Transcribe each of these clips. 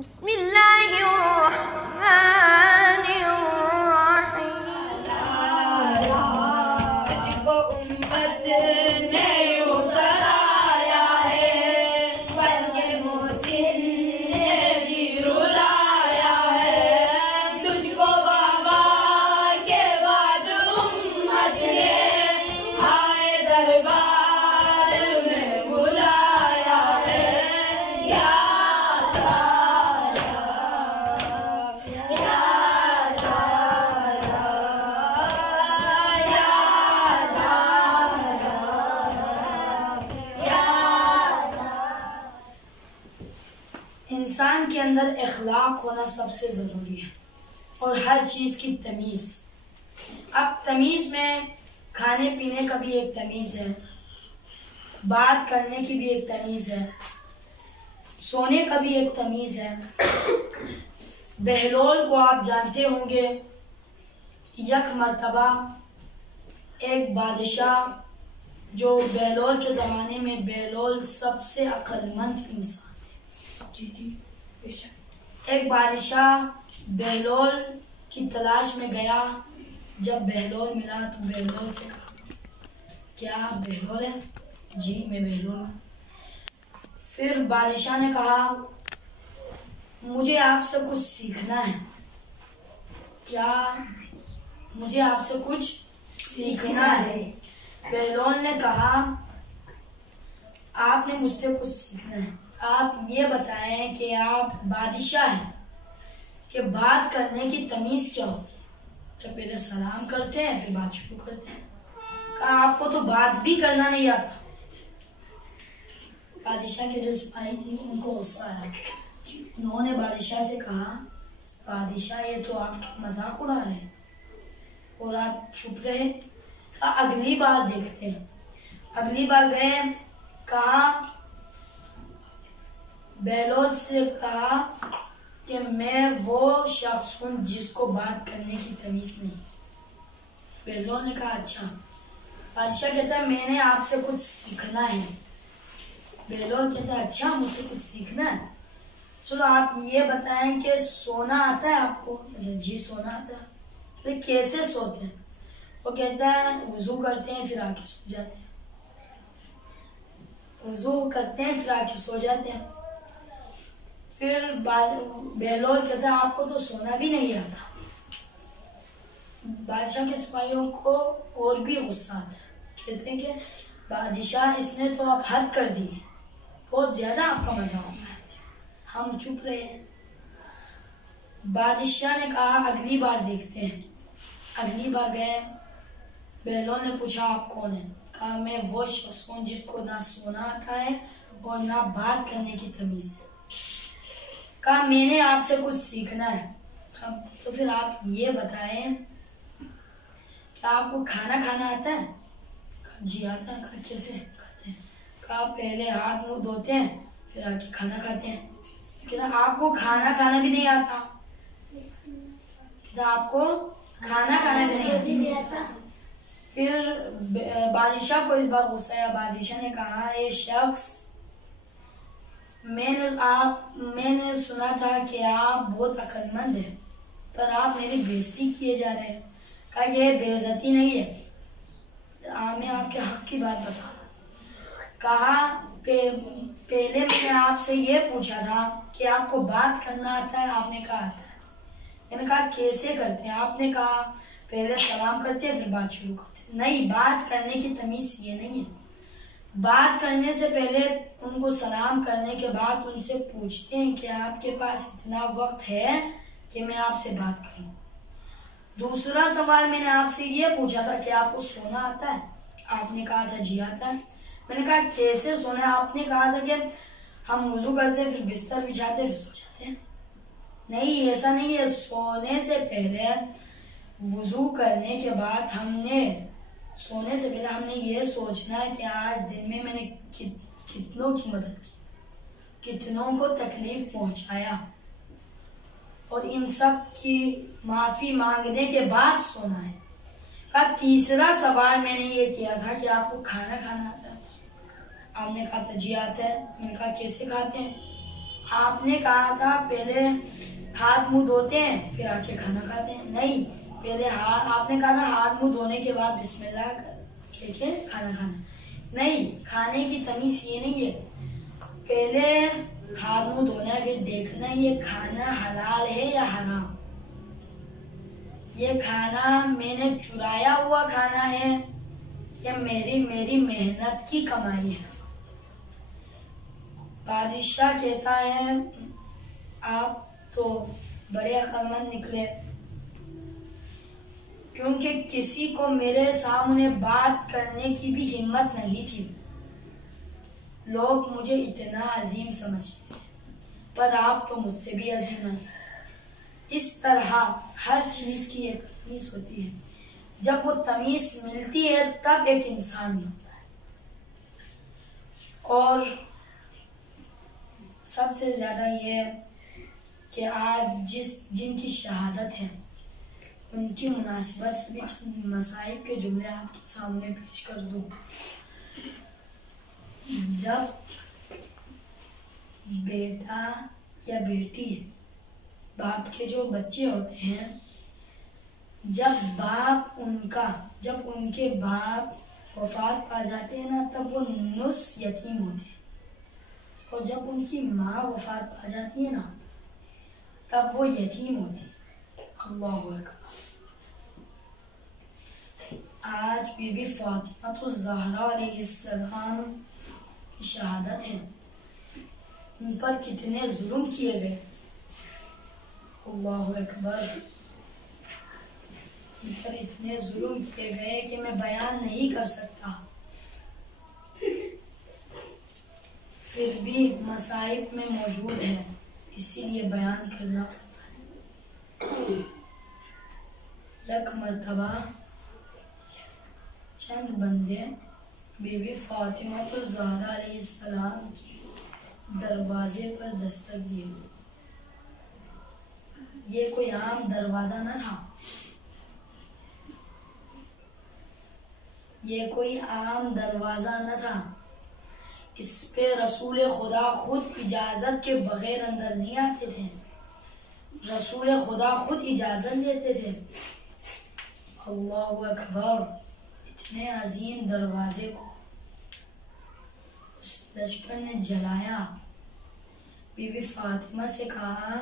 बिस्मिल्लाहिर्रहमानिर्रहीम। तुझको उम्मत ने यूं सताया है, बल्कि मोहसिन ने भी रुलाया है। तुझको बाबा के बाद उम्मत ने आए दरबार में बुलाया है। या सारा, या सारा, या सारा, या सारा। इंसान के अंदर इखलाक होना सबसे ज़रूरी है और हर चीज़ की तमीज़। अब तमीज़ में खाने पीने का भी एक तमीज़ है, बात करने की भी एक तमीज़ है, सोने का भी एक तमीज़ है। बहलोल को आप जानते होंगे, यक मर्तबा एक बादशाह, जो बहलोल के ज़माने में बहलोल सबसे अक्लमंद इंसान, जी जी बेशक। एक बादशाह बहलोल की तलाश में गया। जब बहलोल मिला तो बहलोल से कहा, क्या आप बहलोल है? जी मैं बहलोल हूँ। फिर बादशाह ने कहा, मुझे आपसे कुछ सीखना है। क्या मुझे आपसे कुछ सीखना है? बहलोल ने कहा, आपने मुझसे कुछ सीखना है। आप ये बताएं कि आप बादशाह हैं कि बात करने की तमीज़ क्या होती है? तो पहले सलाम करते हैं फिर बात शुरू करते हैं। कहा, आपको तो बात भी करना नहीं आता। बादशाह के जो सिपाही थी उनको गुस्सा आया। उन्होंने बादशाह से कहा, बादशाह ये तो आपकी मजाक उड़ा रहे हैं, और आप चुप रहे। कहा, अगली बार देखते हैं। अगली बार गए, कहा, बहलोल से कहा कि मैं वो शख्स हूँ जिसको बात करने की तमीज़ नहीं। बहलोल ने कहा, अच्छा। बादशाह कहता है, मैंने आपसे कुछ सीखना है। बहलोल कहता है, अच्छा मुझसे कुछ सीखना है, चलो आप ये बताएं कि सोना आता है आपको? जी सोना आता है। तो कैसे सोते हैं? वो कहता है, वुजू करते हैं फिर आके सो जाते हैं। वुजू करते हैं फिर आके सो जाते हैं। फिर बहलोल कहता है, आपको तो सोना भी नहीं आता। बादशाह के सिपाहियों को और भी गुस्सा आता है। कहते हैं कि बादशाह इसने तो आप हद कर दी है, बहुत ज्यादा आपका मजाक है। हम चुप रहे। बादशाह ने कहा, अगली बार देखते हैं। अगली बार गए, बहलोल ने पूछा, आप कौन है? कहा, मैं वो शख्स हूँ जिसको ना सोना आता है और ना बात करने की तमीज़ है। कहा, मैंने आपसे कुछ सीखना है। तो फिर आप ये बताएं, क्या आपको खाना खाना आता है? जी आता है। कहा, कैसे खाते हैं? कहा, पहले हाथ मुंह धोते हैं फिर आके खाना खाते हैं। कहता, आपको खाना खाना भी नहीं आता? कहता, आपको खाना खाना भी नहीं आता? फिर बादशाह को इस बार गुस्सा आया। बादशाह ने कहा, ये शख्स, मैंने सुना था कि आप बहुत अक्लमंद हैं, पर आप मेरी बेइज्जती किए जा रहे हैं। कहा, यह बेइज्जती नहीं है, मैं आपके हक की बात बता रहा हूं। कहा, पहले मैंने आपसे ये पूछा था कि आपको बात करना आता है? आपने कहा आता है। मैंने कहा, कैसे करते हैं? आपने कहा पहले सलाम करते हैं फिर बात शुरू करते हैं। नहीं, बात करने की तमीज़ ये नहीं है। बात करने से पहले उनको सलाम करने के बाद उनसे पूछते हैं कि आपके पास इतना वक्त है कि मैं आपसे बात करूं। दूसरा सवाल मैंने आपसे ये पूछा था कि आपको सोना आता है? आपने कहा था जी आता है। मैंने कहा, कैसे सोना? आपने कहा था कि हम वुजू करते हैं फिर बिस्तर बिछाते फिर सो जाते हैं। नहीं, ऐसा नहीं है। सोने से पहले, वुजू करने के बाद सोने से पहले हमने ये सोचना है कि आज दिन में मैंने कितनों की मदद की, कितनों को तकलीफ पहुंचाया, और इन सब की माफी मांगने के बाद सोना है। का तीसरा सवाल मैंने ये किया था कि आपको खाना खाना आता है? आपने कहा था जी आता है। मैंने कहा, कैसे खाते हैं? आपने कहा था पहले हाथ मुंह धोते हैं फिर आके खाना खाते हैं। नहीं, पहले आपने कहा था हाथ मुंह धोने के बाद बिस्मिल्लाह कह के खाना खाना। नहीं, खाने की तमीज ये नहीं है। पहले हाथ मुंह धोना है, फिर देखना है ये खाना हलाल है या हराम। ये खाना मैंने चुराया हुआ खाना है या मेरी मेहनत की कमाई है। बादशाह कहता है आप तो बड़े अक्लमंद निकले, क्योंकि किसी को मेरे सामने बात करने की भी हिम्मत नहीं थी। लोग मुझे इतना अजीम समझते थे, पर आप तो मुझसे भी अजीम हैं। इस तरह हर चीज की एक तमीज होती है। जब वो तमीज मिलती है तब एक इंसान बनता है। और सबसे ज्यादा ये कि आज जिनकी शहादत है उनकी मुनासिबत से भी मसाइब के जुमले आपके सामने पेश कर दूं। जब बेटा या बेटी, बाप के जो बच्चे होते हैं, जब उनके बाप वफात पा जाते हैं ना, तब वो नुस यतीम होते हैं। और जब उनकी माँ वफात पा जाती है ना, तब वो यतीम होती है। अल्लाहु अकबर। आज बीबी फातिमा तो ज़हरा अलैहिस्सलाम की शहादत है। उन पर कितने जुल्म किए गए। अल्लाहु अकबर। उन पर इतने जुल्म किए गए कि मैं बयान नहीं कर सकता। फिर भी मसाइब में मौजूद है, इसीलिए बयान करना पड़ता है। एक मर्तबा चंद बंदे बीबी फातिमा तो ज़हरा अलैहिस्सलाम के दरवाजे पर दस्तक दिए। ये कोई आम दरवाजा न था, ये कोई आम दरवाजा न था। इस पे रसूल खुदा खुद इजाजत के बगैर अंदर नहीं आते थे। रसूल खुदा खुद इजाजत देते थे। अल्लाहु अकबर। इतने अजीम दरवाजे को उस लश्कर ने जलाया। बीबी फातिमा से कहा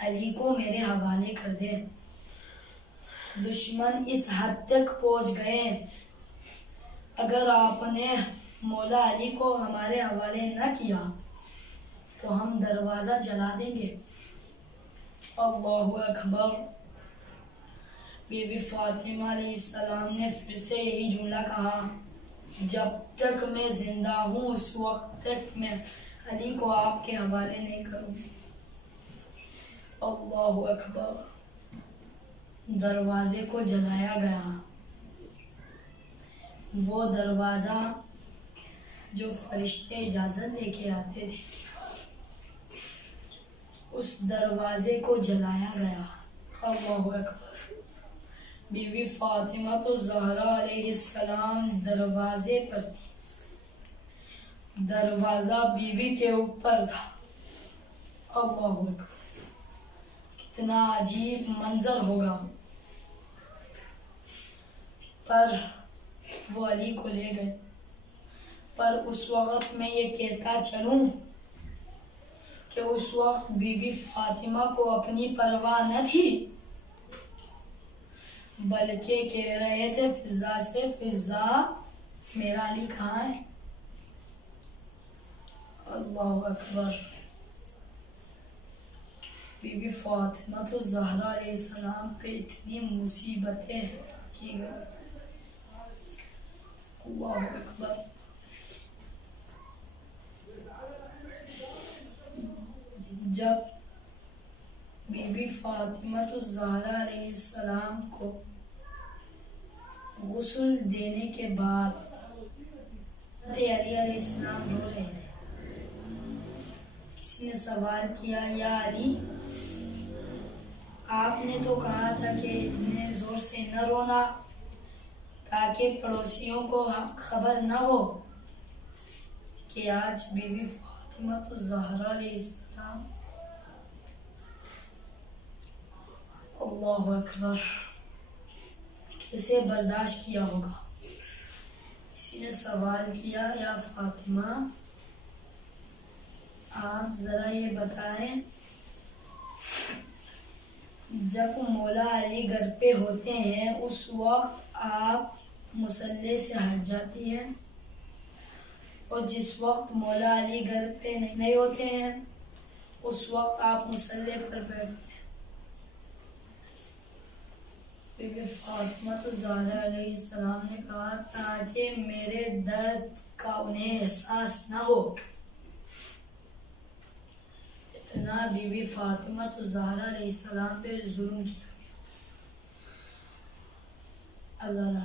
अली को मेरे हवाले कर दे। दुश्मन इस हद तक पहुंच गए, अगर आपने मौला अली को हमारे हवाले न किया तो हम दरवाजा जला देंगे। अल्लाहु अकबर। बीबी फातिमा अलैहिस्सलाम ने फिर से यही जुमला कहा, जब तक मैं जिंदा हूँ उस वक्त तक मैं अली को आपके हवाले नहीं करूँगी। अल्लाहु अकबर। दरवाजे को जलाया गया। वो दरवाजा जो फरिश्ते इजाजत लेके आते थे, उस दरवाजे को जलाया गया। अल्लाहु अकबर। बीवी फातिमा तो ज़हरा अलैहिस्सलाम दरवाजे पर थी। दरवाजा बीवी के ऊपर था। अल्लाहु अकबर। कितना अजीब मंजर होगा। पर वो अली को ले गए। पर उस वक्त मैं ये कहता चलूं कि उस वक्त बीबी फातिमा को अपनी परवाह न थी, बल्कि कह रहे थे फिजा से, फिजा मेरा अली कहाँ है। अल्लाहु अकबर। बीबी फातिमा तो ज़हरा अलैहिस्सलाम पे इतनी मुसीबतें की गई। अल्लाहु अकबर। जब बीबी फातिमा तो ज़हरा अलैहिस्सलाम को गुस्ल देने के बाद अली अलैहिस्सलाम रो रहे थे। किसी ने सवाल किया, या अली आपने तो कहा था कि इतने जोर से न रोना ताकि पड़ोसियों को खबर न हो कि आज बीबी फातिमा तो ज़हरा अलैहिस्सलाम, अल्लाहु अकबर, कैसे बर्दाश्त किया होगा। किसी ने सवाल किया, या फातिमा आप ज़रा ये बताएं, जब मौला अली घर पे होते हैं उस वक्त आप मुसल्ले से हट जाती हैं, और जिस वक्त मौला अली घर पे नहीं होते हैं उस वक्त आप मुसल्ले पर बैठते हैं। बीबी फातिमा तो ज़हरा अलैहिस्सलाम ने कहा, ताकि मेरे दर्द का उन्हें एहसास न हो। इतना बीबी फातिमा तो ज़हरा अलैहिस्सलाम पे जुल्म किया गया। अल्लाह